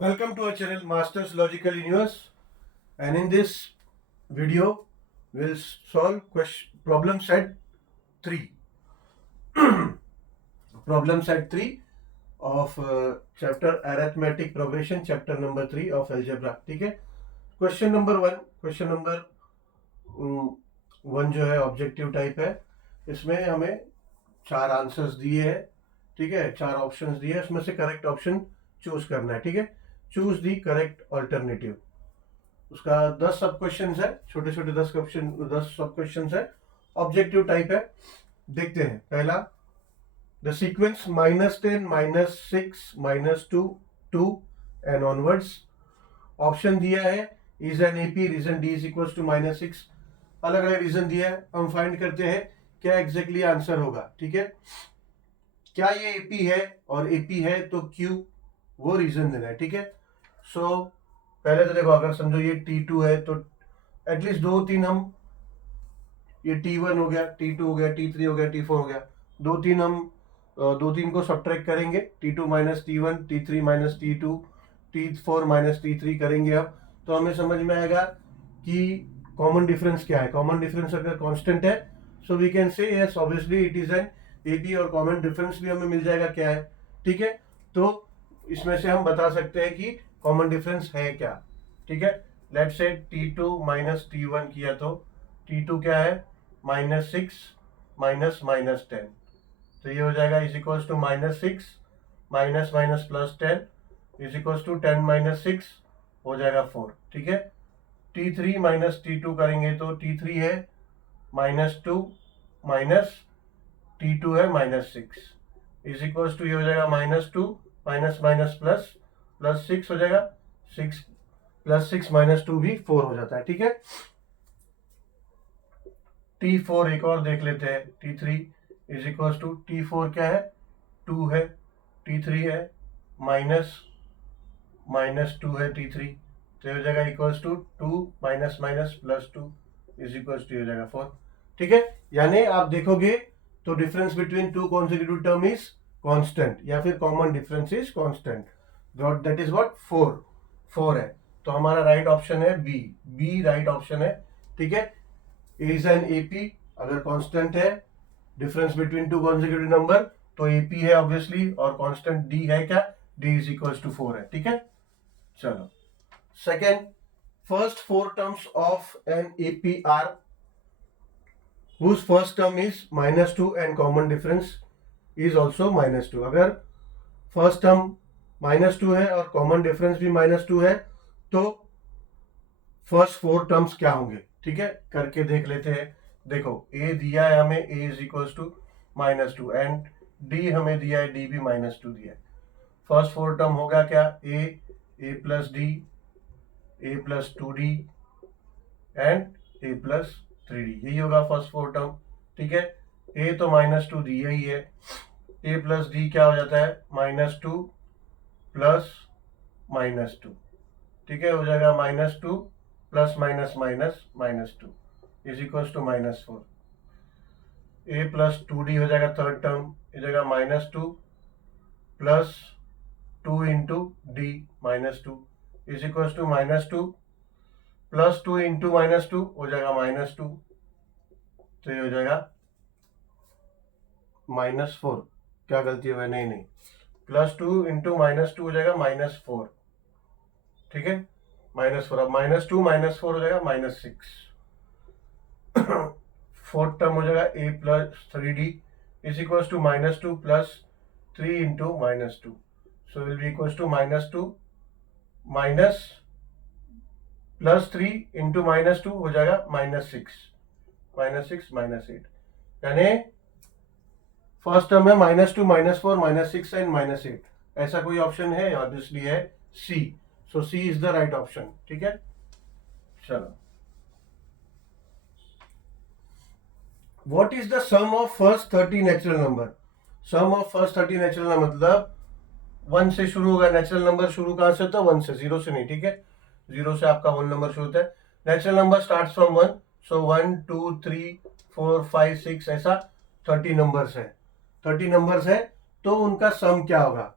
Welcome to our channel Masters Logical Universe, and in this video we'll solve problem set 3 problem set 3 of chapter arithmetic progression, chapter number 3 of algebra. ठीक है, question number 1 जो है objective type है. इसमें हमें 4 answers दिए हैं. ठीक है, 4 ऑप्शंस दिए हैं, उसमें से करेक्ट ऑप्शन चूज करना है. ठीक है, चूज दी करेक्ट ऑल्टरनेटिव. उसका 10 सब क्वेश्चन है, छोटे छोटे 10 सब क्वेश्चन है, ऑब्जेक्टिव टाइप है. देखते हैं. पहला, the sequence -10, -6, -2, 2 and onwards. Option दिया है is an AP, reason D is equal to -6. अलग अलग रीजन दिया है, हम फाइंड करते हैं क्या एग्जैक्टली आंसर होगा. ठीक है, क्या ये एपी है, और एपी है तो क्यू, वो रीजन देना है. ठीक है, सो पहले तो देखो, अगर समझो ये T2 है तो एटलीस्ट 2-3 हम, ये T1 हो गया, T2 हो गया, T3 हो गया, T4 हो गया, 2-3 हम 2-3 को सब्ट्रैक्ट करेंगे. T2 minus T1, T3 minus T2, T4 minus T3 करेंगे अब, तो हमें समझ में आएगा कि कॉमन डिफरेंस क्या है. कॉमन डिफरेंस अगर कांस्टेंट है, so we can say yes obviously it is an AP, और कॉमन डिफरेंस भी हमें मिल जाएगा क्या है. ठीक है, तो इसमें से हम बता सकते हैं कि कॉमन डिफरेंस है क्या. ठीक है, let's say T2 minus T1 किया तो T2 क्या है, -6 माइनस -10, तो ये हो जाएगा is equals to -6 minus minus plus 10 is equals to 10 minus 6 हो जाएगा 4. ठीक है, T3 माइनस T2 करेंगे तो T3 है -2 माइनस T2 है -6 इज इक्वल्स टू ये हो जाएगा -2 माइनस माइनस प्लस प्लस 6 हो जाएगा. 6 प्लस 6 माइनस 2 भी 4 हो जाता है. ठीक है, T4 एक और देख लेते हैं. T3 is equals to, T4 क्या है, 2 है, T3 है -2 है T3, तो हो जाएगा equals to 2 minus minus plus 2 is equals to हो जाएगा 4. ठीक है, यानी आप देखोगे तो difference between two consecutive term is constant, या फिर common difference is constant. That is what 4 है, तो हमारा राइट ऑप्शन है बी राइट ऑप्शन है. ठीक है, इज एन एपी, अगर कांस्टेंट है difference between two consecutive number, तो एपी है ऑब्वियसली, और कांस्टेंट डी है क्या, डी इज इक्वल्स टू 4 है. ठीक है, चलो. Second, first 4 terms of an AP are whose first term is -2 and common difference is also -2. अगर फर्स्ट टर्म -2 है और कॉमन डिफरेंस भी -2 है, तो फर्स्ट 4 टर्म्स क्या होंगे. ठीक है, करके देख लेते हैं. देखो, ए दिया है हमें, a is equal to -2, and d हमें दिया है, डी भी -2 दिया है. फर्स्ट 4 टर्म होगा क्या, a plus d, a plus 2D and a plus 3D, यही होगा फर्स्ट 4 टर्म. ठीक है, ए तो -2 दिया ही है, ए प्लस डी क्या हो जाता है, -2 प्लस -2. ठीक है, हो जाएगा -2 plus minus minus -2 is equal to -4. A plus 2D हो जाएगा थर्ड टर्म, हो जाएगा -2 plus 2 into D -2 is equal to -2 plus 2 into -2 हो जाएगा -2, तो ये हो जाएगा -4. क्या गलती हुआ, नहीं, प्लस 2 इंटू -2 हो जाएगा -4. ठीक है, -4, अब -2 -4 हो जाएगा -6. फोर्थ टर्म हो जाएगा a plus 3D is equal to -2 plus 3 into -2, so will be equal to -2 minus plus 3 into -2 हो जाएगा -6 -8. यानी फर्स्ट टर्म है -2 -4 -6 एंड -8. ऐसा कोई ऑप्शन है, ऑब्वियसली है C. So C is the right option. ठीक है, चलो. What is the sum of first 30 natural number. Sum of first 30 natural number मतलब 1 से शुरू होगा. नेचुरल नंबर शुरू कहां से होता है, 1 से, 0 से नहीं. ठीक है, 0 से आपका होल नंबर शुरू होता है. नेचुरल नंबर स्टार्ट फ्रॉम 1, सो 1 2 3 4 5 6 ऐसा 30 नंबर्स है. 30 नंबर्स है, तो उनका सम क्या होगा.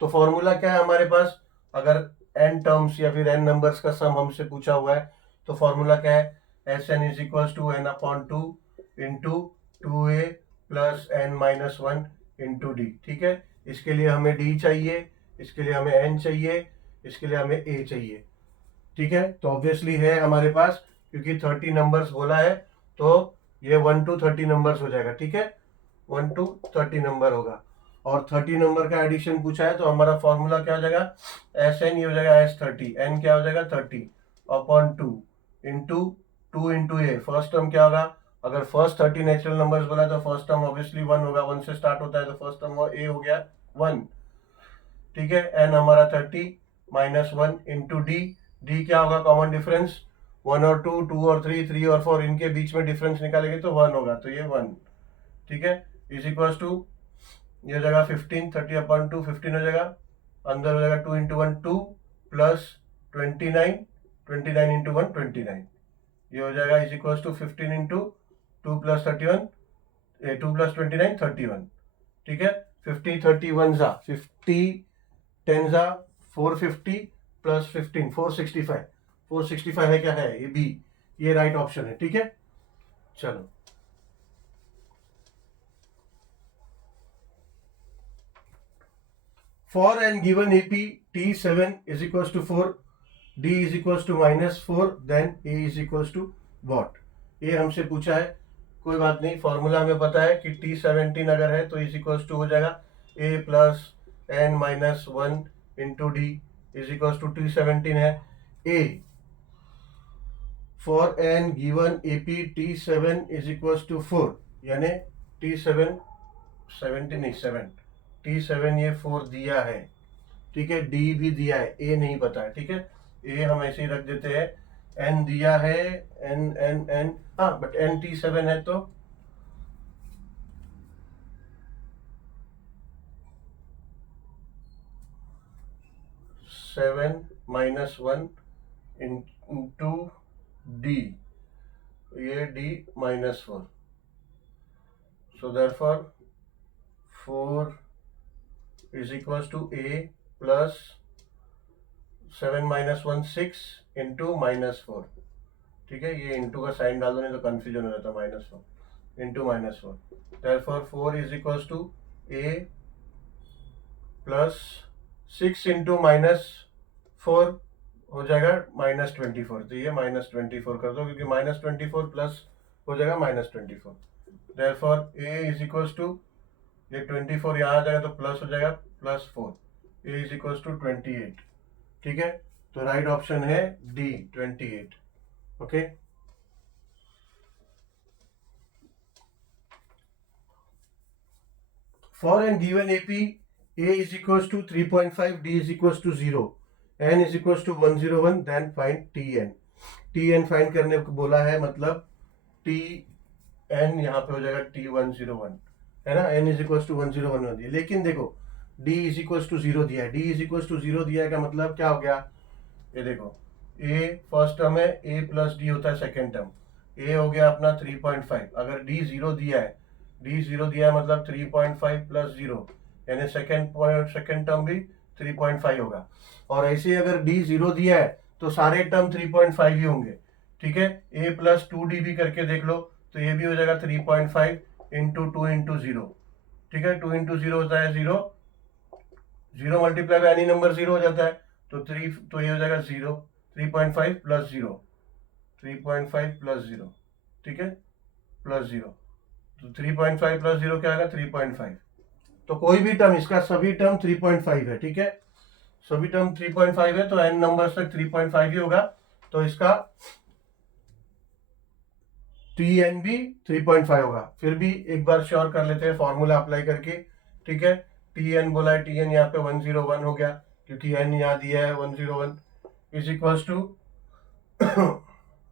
तो फॉर्मूला क्या है हमारे पास, अगर n टर्म्स या फिर n नंबर्स का सम हमसे पूछा हुआ है, तो फॉर्मूला क्या है, S N is equal to n upon two into 2a plus n minus 1 into D. ठीक है, इसके लिए हमें d चाहिए, इसके लिए हमें n चाहिए, इसके लिए हमें a चाहिए। ठीक है, तो ऑब्वियसली है हमारे पास, क्योंकि 30 नंबर्स बोला है, तो ये 1 to 30 नंबर्स हो जाएगा। ठीक है, 1 to 30 नंबर होगा, और 30 नंबर का एडिशन पूछा है, तो हमारा फॉर्मूला क्या हो जाएगा, एस एन ये हो जाएगा S30, n क्या हो जाएगा 30 upon 2 into 2 into A. First term क्या होगा, अगर फर्स्ट 30 नेचुरल नंबर्स बोला तो फर्स्ट टर्म ऑब्वियसली 1 होगा, 1 से स्टार्ट होता है, तो फर्स्ट टर्म ए हो गया 1। ठीक है, n हमारा 30 माइनस 1 इंटू डी। डी क्या होगा, कॉमन डिफरेंस 1 और 2, 2 और 3, 3 और 4, इनके बीच में डिफरेंस निकालेंगे तो 1 होगा, तो ये 1। ठीक है, इज इक्वल टू ये हो जाएगा 15, 30 अपॉन 2 15 हो जाएगा, अंदर हो जाएगा 2 इंटू 1 2 प्लस 29, 29 इंटू 1 29, ये हो जाएगा is equal to 15 into 2 plus 31, 2 plus 29 31। ठीक है, 50 31 जा 50 10 जा 450 प्लस 15 465, 465 है, क्या है ये बी, ये राइट ऑप्शन है। ठीक है, चलो for n given AP T7 is equals to 4, D is equals to minus 4, then A is equals to what? ये हमसे पूछा है, कोई बात नहीं, फॉर्मूला हमें पता है कि T17 अगर है तो इज इक्वल्स टू हो जाएगा A plus n minus 1 into D is equals to T17 है। A for n given AP T7 is equals to 4, यानी T7 17 नहीं 7, T7 ये 4 दिया है। ठीक है, डी भी दिया है, ए नहीं पता है। ठीक है, ए हम ऐसे ही रख देते हैं, एन दिया है, एन एन एन, हाँ बट एन T7 है तो सेवन माइनस 1 इंटू डी, ये D minus 4, so therefore 4 is equals to A plus 7 minus 1 6 into minus 4। ठीक है, ये इंटू का साइन डाल दो नहीं तो कंफ्यूजन हो जाता, minus 4 into minus 4, therefore 4 is equals to A plus 6 into minus 4 हो जाएगा माइनस 24, तो ये माइनस 24 कर दो, क्योंकि माइनस 24 प्लस हो जाएगा minus 24, therefore A is equals to ये 24 यहाँ आ जाएगा तो प्लस हो जाएगा plus 4, A is equals to 28। ठीक है, तो राइट ऑप्शन है D 28। Okay, for n given AP A is equals to 3.5, D is equals to 0, n is equals to 101, then find Tn। Tn find करने को बोला है, मतलब Tn यहाँ पे हो जाएगा T101, है ना, n is equals to 101 हो दिया, लेकिन देखो D is equals to 0 दिया है, D is equals to 0 दिया है का मतलब क्या हो गया, ये देखो A फर्स्ट टर्म है, A प्लस डी होता है सेकेंड टर्म, A हो गया अपना 3.5, अगर D 0 दिया है, D 0 दिया है मतलब 3.5 प्लस 0, यानी सेकेंड टर्म भी 3.5 होगा, और ऐसे ही अगर D 0 दिया है तो सारे टर्म 3.5 ही होंगे। ठीक है, A प्लस 2D भी करके देख लो, तो ये भी हो जाएगा 3.5 इंटू 2 इंटू 0। ठीक है, 2 इंटू 0 होता है 0, 0 मल्टीप्लाई बाय एनी नंबर 0 हो जाता है, तो 3, तो ये हो जाएगा 0, 3.5 प्लस 0, 3.5 प्लस 0, ठीक है, प्लस 0, तो 3.5 प्लस 0 क्या आएगा 3.5, तो कोई भी टर्म, इसका सभी टर्म 3.5 है। ठीक है, सभी टर्म 3.5 है, तो n नंबर्स तक 3.5 ही होगा, तो इसका Tn भी 3.5 होगा। फिर भी एक बार श्योर कर लेते हैं फॉर्मूला अप्लाई करके। ठीक है, Tn बोला है, Tn यहाँ पे 101 हो गया, क्योंकि n यहाँ दिया है 101, इज इक्वल्स टू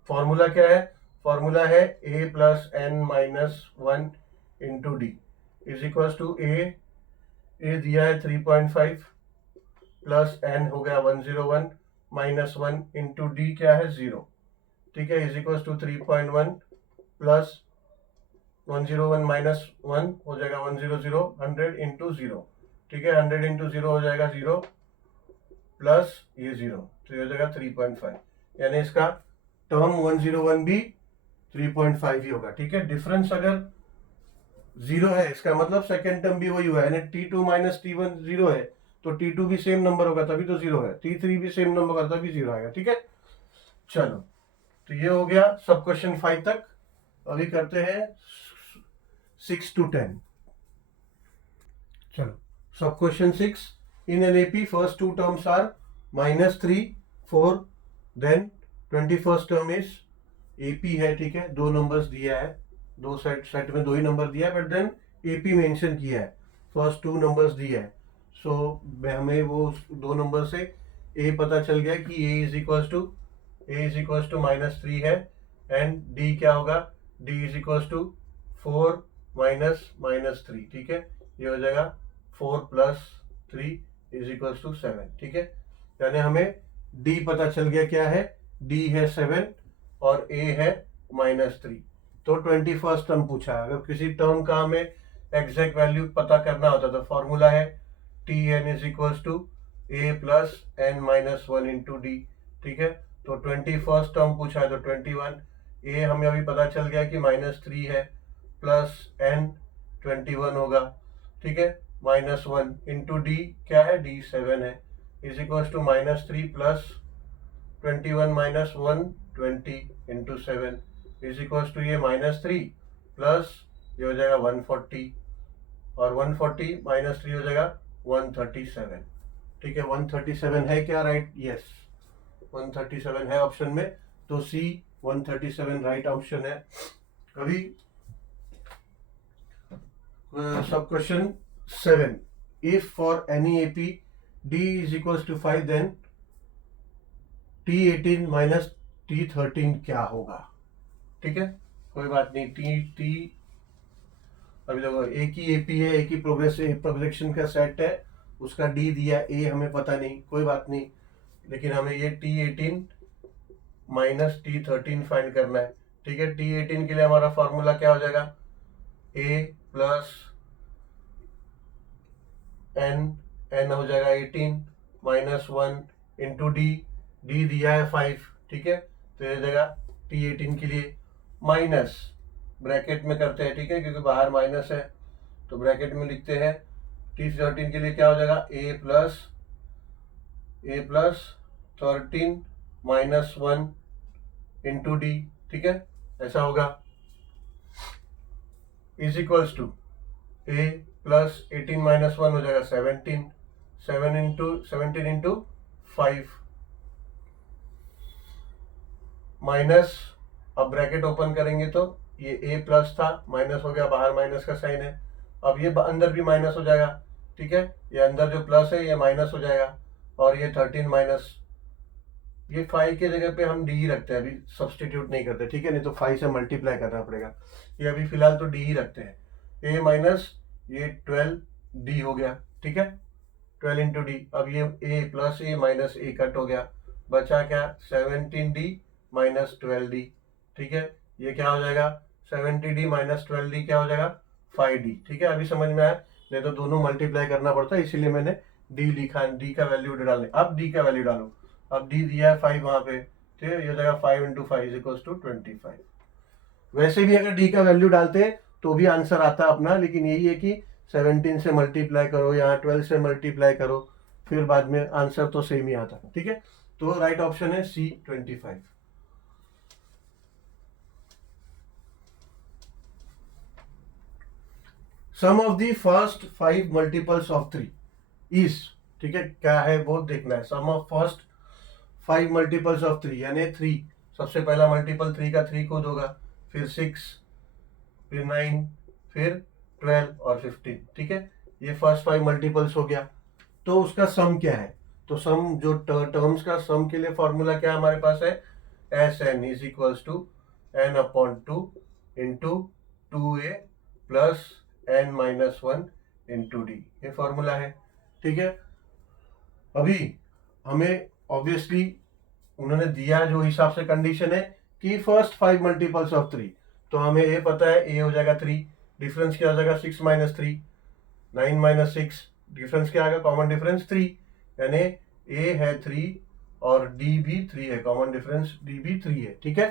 फॉर्मूला क्या है, फॉर्मूला है a plus n minus 1 into D is equals to a दिया है 3.5 प्लस n हो गया 101 माइनस 1 इंटू डी क्या है 0। ठीक है, is equals to 3.1 plus 101 minus 1 हो जाएगा 100, 100 इंटू 0। ठीक है, 100 इंटू 0 हो जाएगा 0, प्लस ये 0, तो ये हो जाएगा 3.5, यानी इसका टर्म 101 भी 3.5 ही होगा। ठीक है, डिफरेंस अगर 0 है इसका मतलब सेकेंड टर्म भी वही हुआ है, यानी T2 माइनस T1 0 है, तो T2 भी सेम नंबर होगा तभी तो 0 है, T3 भी सेम नंबर होगा तभी 0 आएगा। ठीक है, चलो तो ये हो गया सब क्वेश्चन 5 तक। अभी करते हैं 6 to 10। चलो, sub question 6, in an AP first two terms are -3, 4, then 21st term is AP है। ठीक है, दो नंबर्स दिया है, दो सेट में दो ही नंबर दिया है, बट देन एपी मेंशन किया है, फर्स्ट टू नंबर्स दिया है। सो हमें वो दो नंबर से ए पता चल गया कि ए इज इक्वल टू -3 है, एंड डी क्या होगा, D is equal to 4 minus 3। ठीक है, ये हो जाएगा 4 + 3 इज इक्वल टू 7। ठीक है, यानी हमें डी पता चल गया, क्या है, डी है 7 और ए है -3। तो 21st टर्म पूछा है। अगर किसी टर्म का हमें एग्जैक्ट वैल्यू पता करना होता तो फॉर्मूला है Tn is equal to a plus n minus 1 into D. ठीक है, तो 21st टर्म पूछा है तो 21, a हमें अभी पता चल गया कि -3 है, प्लस n 21 होगा। ठीक है, -1 इंटू डी क्या है, डी 7 है, is equal to -3 plus 21 minus 1 20 into 7 is equal to ये -3 प्लस ये हो जाएगा 140, और 140 -3 हो जाएगा 137। ठीक है, 137 है क्या, राइट, यस 137 है ऑप्शन में, तो सी 137 राइट ऑप्शन है। अभी sub question 7, if for any AP D is equal to 5 then T18 minus T13 क्या होगा। ठीक है, कोई बात नहीं, टी अभी देखो एक ही एपी है, एक ही प्रोग्रेशन का सेट है, उसका डी दिया, ए हमें पता नहीं, कोई बात नहीं, लेकिन हमें ये T18 माइनस T13 फाइंड करना है। ठीक है, T18 के लिए हमारा फॉर्मूला क्या हो जाएगा, a प्लस n हो जाएगा 18 माइनस 1 इंटू डी दिया है 5। ठीक है, तो ये जाएगा T18 के लिए माइनस, ब्रैकेट में करते हैं, ठीक है, क्योंकि बाहर माइनस है तो ब्रैकेट में लिखते हैं। T13 के लिए क्या हो जाएगा, a plus 13 minus 1 into D. ठीक है, ऐसा होगा, is equals to a plus 18 minus 1 हो जाएगा 17 इंटू 5 माइनस, अब ब्रैकेट ओपन करेंगे तो ये a प्लस था, माइनस हो गया, बाहर माइनस का साइन है, अब ये अंदर भी माइनस हो जाएगा। ठीक है, ये अंदर जो प्लस है ये माइनस हो जाएगा, और ये 13 माइनस, ये 5 की जगह पे हम डी ही रखते हैं, अभी सब्सटीट्यूट नहीं करते। ठीक है, नहीं तो 5 से मल्टीप्लाई करना पड़ेगा, ये अभी फिलहाल तो डी ही रखते हैं। a माइनस ये 12 डी हो गया। ठीक है, 12 इंटू डी, अब ये a plus A minus A cut हो गया, बचा क्या, 17 डी माइनस 12 डी। ठीक है, ये क्या हो जाएगा, 70 डी माइनस 12 डी क्या हो जाएगा, 5 डी। ठीक है, अभी समझ में आया, नहीं तो दोनों मल्टीप्लाई करना पड़ता है, इसीलिए मैंने डी लिखा, डी का वैल्यू डालने। अब डी का वैल्यू डालो, अब डी दिया है 5 वहां पे, ठीक है, ये हो जाएगा 5 इंटू 5 इज इक्वल टू 25। वैसे भी अगर डी का वैल्यू डालते हैं तो भी आंसर आता है अपना, लेकिन यही है कि 17 से मल्टीप्लाई करो, यहाँ 12 से मल्टीप्लाई करो, फिर बाद में आंसर तो सेम ही आता है। ठीक है, तो राइट ऑप्शन है c 25। Sum of the first 5 multiples of 3 is, ठीक है, क्या है वो देखना है। Sum of first 5 multiples of 3 यानी 3, सबसे पहला मल्टीपल 3 का 3 खुद होगा, फिर 6, फिर 9, फिर 12 और 15। ठीक है, ये फर्स्ट 5 मल्टीपल्स हो गया, तो उसका सम क्या है, तो सम जो टर्म्स का सम के लिए फॉर्मूला क्या हमारे पास है, Sn is equals to n/2 into 2a plus n minus 1 into D, ये फॉर्मूला है। ठीक है, अभी हमें ऑब्वियसली उन्होंने दिया जो हिसाब से कंडीशन है कि फर्स्ट 5 मल्टीपल्स ऑफ 3, तो हमें ये पता है ए हो जाएगा 3, डिफरेंस क्या हो जाएगा 6 माइनस 3, 9 माइनस 6, डिफरेंस क्या आएगा, कॉमन डिफरेंस 3, यानी ए है 3 और डी भी 3 है, कॉमन डिफरेंस डी भी 3 है, ठीक है।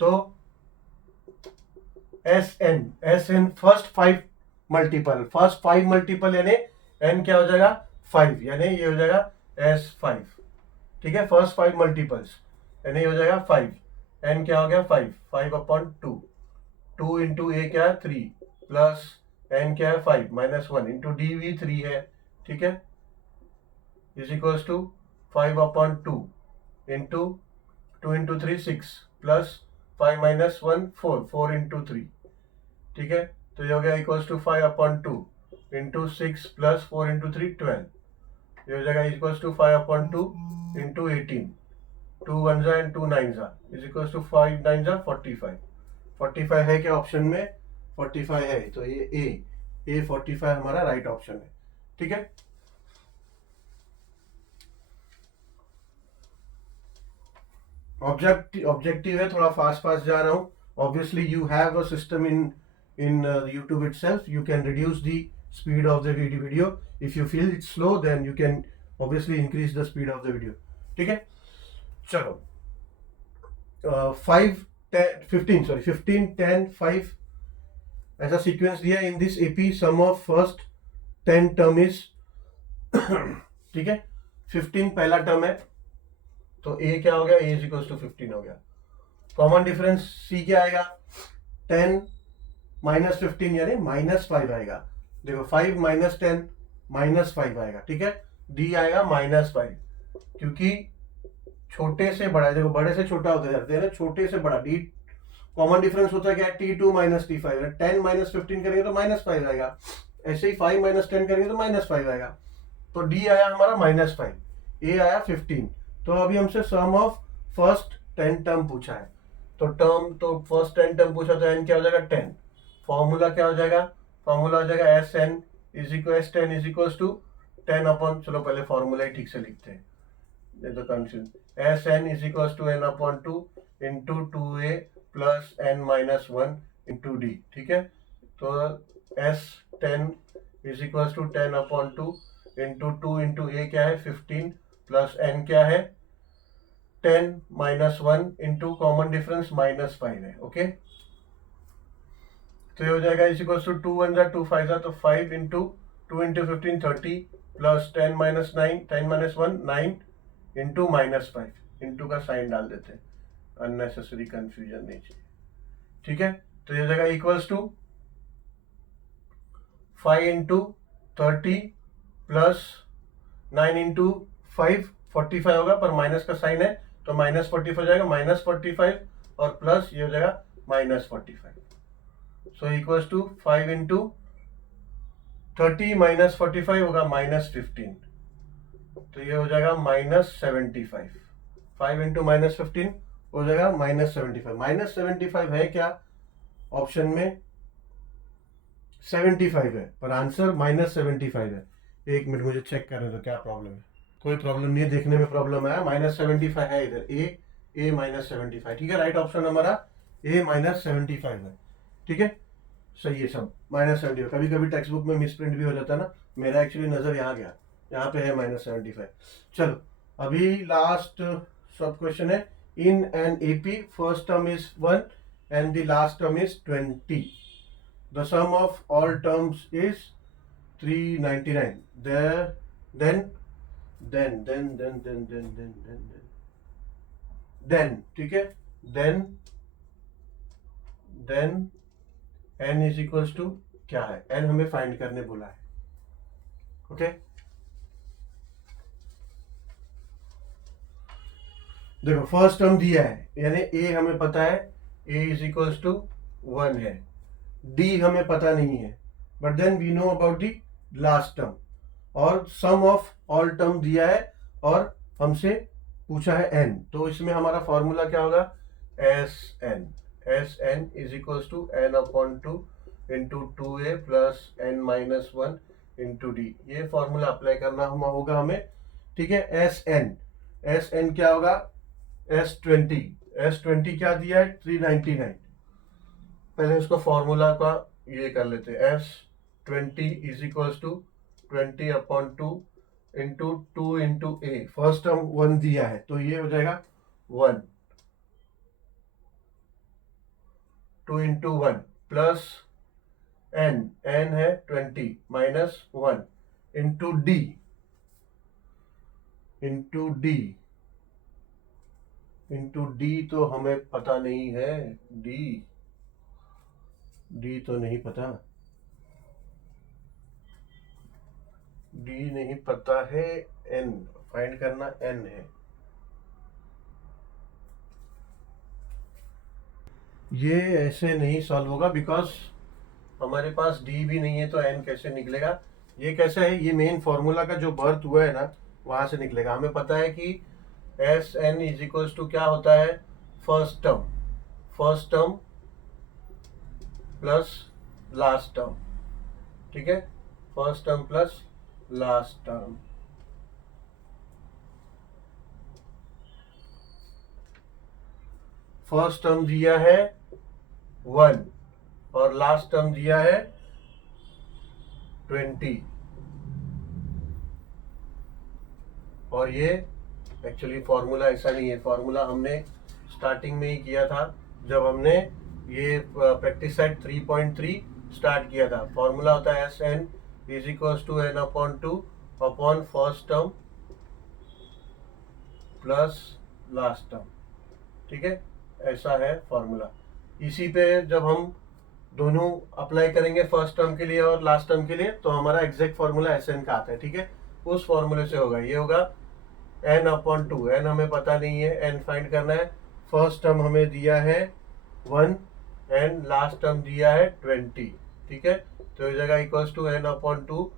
तो एस एन फर्स्ट 5 मल्टीपल यानी एन क्या हो जाएगा 5, यानी ये हो जाएगा S5, ठीक है। फर्स्ट 5 मल्टीपल्स यानी हो जाएगा 5, एन क्या हो गया 5/2, 2 इंटू ए क्या है 3 प्लस एन क्या है 5 -1 इंटू डी भी 3 है, ठीक है, is equal to 5/2 into 2 into 3 6 plus 5 -1 4 into 3, ठीक है। तो ये हो गया equals to 5/2 into 6 plus 4 into 3 12, ये हो जाएगा इक्वल्स टू 5/2 इंटू 18, 2 1 जा एंड 2 9 जा इज इक्वल्स टू 5 9 जा 45 है क्या ऑप्शन में 45 है, तो ये ए 45 हमारा राइट ऑप्शन है, ठीक है। ऑब्जेक्टिव है, थोड़ा फास्ट जा रहा हूँ। Obviously you have a system in YouTube itself. You can reduce the speed of the video. If you feel it's slow, then you can obviously increase the speed of the video, ठीक है। चलो 15 10 5 ऐसा sequence दिया in this AP, sum of first 10 term is ठीक है, 15 पहला term है, तो ए क्या हो गया, ए इज इक्वल टू 15 हो गया। कॉमन डिफरेंस सी क्या आएगा 10 -15 यानी -5 आएगा, देखो 5 - 10 -5 आएगा, ठीक है। डी आएगा -5 क्योंकि छोटे से बड़ा है, देखो बड़े से छोटा होते जाते हैं ना, छोटे से बड़ा। डी कॉमन डिफरेंस होता है क्या T2 - T5, 10 -15 करेंगे तो -5 आएगा, ऐसे ही 5 - 10 करेंगे तो -5 आएगा, तो डी आया हमारा -5, ए आया 15। तो अभी हमसे सम ऑफ फर्स्ट 10 टर्म पूछा है, तो फर्स्ट 10 टर्म पूछा, तो एन क्या हो जाएगा 10। फॉर्मूला क्या हो जाएगा, फॉर्मूला हो जाएगा SN is equal to 10 upon, चलो पहले फॉर्मूला ही ठीक से लिखते हैं, ये तो confusion. SN is equal to n/2 into 2a plus n-1 into D, ठीक है। तो S10 is equal to 10/2 into 2 into a क्या है 15 प्लस n क्या है 10 -1 इंटू कॉमन डिफरेंस -5 है, ओके। तो ये हो जाएगा इज इक्वल टू 2 1 जा 2 5 जा, तो 5 into 2 into 15 30 plus 10 -1 9 into -5, into का साइन डाल देते हैं, अननेसेसरी कंफ्यूजन नहीं चाहिए, ठीक है। तो ये हो जाएगा equals to 5 into 30 plus 9 into 5 45 होगा, पर माइनस का साइन है तो -45 हो जाएगा, -45 और प्लस ये हो जाएगा -45, सो इक्वल्स टू 5 इंटू 30 -45 होगा -15, तो ये हो जाएगा -75। 5 इंटू -15 हो जाएगा -75। -75 है क्या ऑप्शन में 75 है, पर आंसर -75 है। एक मिनट मुझे चेक करने दो क्या प्रॉब्लम है, कोई प्रॉब्लम नहीं है, देखने में प्रॉब्लम आया, -75 है इधर, ए -75, ठीक है। राइट ऑप्शन हमारा ए -75 है, ठीक है, सही है सब -75। कभी कभी टेक्स्ट बुक में मिसप्रिंट भी हो जाता है ना, मेरा एक्चुअली नजर यहाँ गया, यहाँ पे है -75। चलो अभी लास्ट सब क्वेश्चन है, in an AP first term is 1 and the last term is 20, the sum of all terms is 399, then ठीक है, then n is equals to क्या है, n हमें फाइंड करने बोला है, ओके। देखो फर्स्ट टर्म दिया है, यानी a हमें पता है, a इज इक्वल्स टू 1 है, d हमें पता नहीं है, but then we know about the last term, और सम ऑफ ऑल टर्म दिया है और हमसे पूछा है n, तो इसमें हमारा फॉर्मूला क्या होगा SN is equals to n/2 into 2a plus n-1 into D, ये फॉर्मूला अप्लाई करना होगा हमें, ठीक है। SN क्या होगा S20 क्या दिया है 399, पहले उसको फॉर्मूला का ये कर लेते हैं, S20 is equals to 20/2 into 2 into A, first term 1 दिया है तो ये हो जाएगा 1, 2 इंटू 1 प्लस n, n है 20 minus 1 into D, into D, into D तो हमें पता नहीं है, डी, डी तो नहीं पता, डी नहीं पता है, एन फाइंड करना, एन है, ये ऐसे नहीं सॉल्व होगा बिकॉज हमारे पास डी भी नहीं है तो एन कैसे निकलेगा। ये कैसे है, ये मेन फॉर्मूला का जो बर्थ हुआ है ना वहां से निकलेगा। हमें पता है कि S N is equals to क्या होता है, first term, first term plus last term, ठीक है, first term plus last term. First term दिया है 1 और लास्ट टर्म दिया है 20, और ये एक्चुअली फॉर्मूला ऐसा नहीं है, फॉर्मूला हमने स्टार्टिंग में ही किया था जब हमने ये प्रैक्टिस सेट 3.3 स्टार्ट किया था। फॉर्मूला होता है S N is equals to N upon 2 upon first term plus last term, ठीक है, ऐसा है फॉर्मूला। इसी पे जब हम दोनों अप्लाई करेंगे फर्स्ट टर्म के लिए और लास्ट टर्म के लिए तो हमारा एग्जैक्ट फॉर्मूला एस एन का आता है, ठीक है, उस फॉर्मूले से होगा। ये होगा n अपॉन 2, n हमें पता नहीं है, n फाइंड करना है। फर्स्ट टर्म हमें दिया है 1 एंड लास्ट टर्म दिया है 20, ठीक है, तो इस जगह इक्वल्स टू n अपॉन 2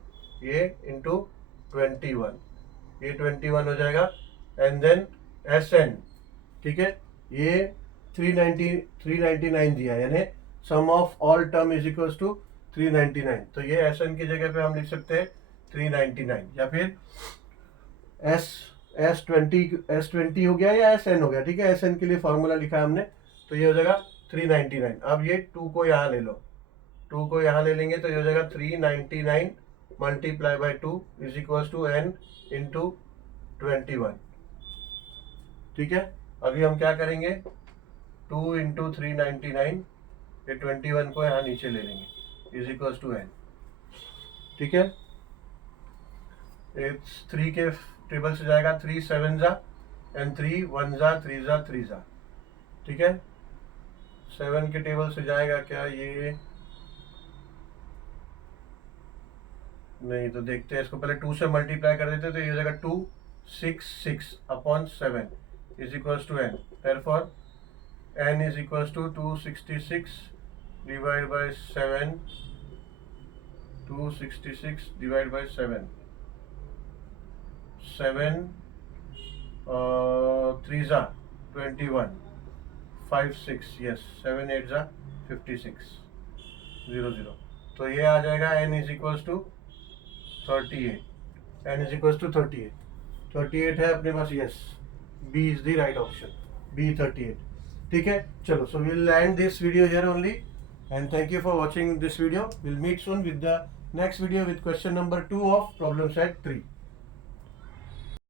ये इंटू 21, ये 21 हो जाएगा, एंड देन एस एन, ठीक है, ये 399 दिया है, यानी sum of all term is equals to 399, तो ये एस एन की जगह पे हम लिख सकते हैं 399, या फिर एस ट्वेंटी हो गया या एस एन हो गया, ठीक है, एस एन के लिए फॉर्मूला लिखा है हमने, तो ये हो जाएगा 399। अब ये 2 को यहाँ ले लो, 2 को यहाँ ले लेंगे तो ये हो जाएगा 399 multiply by 2 is equals to n into 21, ठीक है। अभी हम क्या करेंगे, 2 इंटू 399, ये 21 को यहाँ नीचे ले लेंगे इज इक्वल्स टू n, ठीक है। 3 के टेबल से जाएगा 3 7 जा एंड 3 1 जा 3 जा 3 जा, ठीक है। 7 के टेबल से जाएगा क्या, ये नहीं, तो देखते हैं इसको, पहले 2 से मल्टीप्लाई कर देते तो ये हो जाएगा 266 upon 7 is equals to n, therefore n is equals to 266 divide by 7, 266 divide by 7, 7 3 जा 21, 5 6, यस 7 8 जा 56, 0 0, तो ये आ जाएगा n is equals to 38, n is equals to 38 है अपने पास, yes, B is the right option, B 38, ठीक है। चलो, so we will end this video here only and thank you for watching this video. Will meet soon with the next video with question number 2 of problem set 3।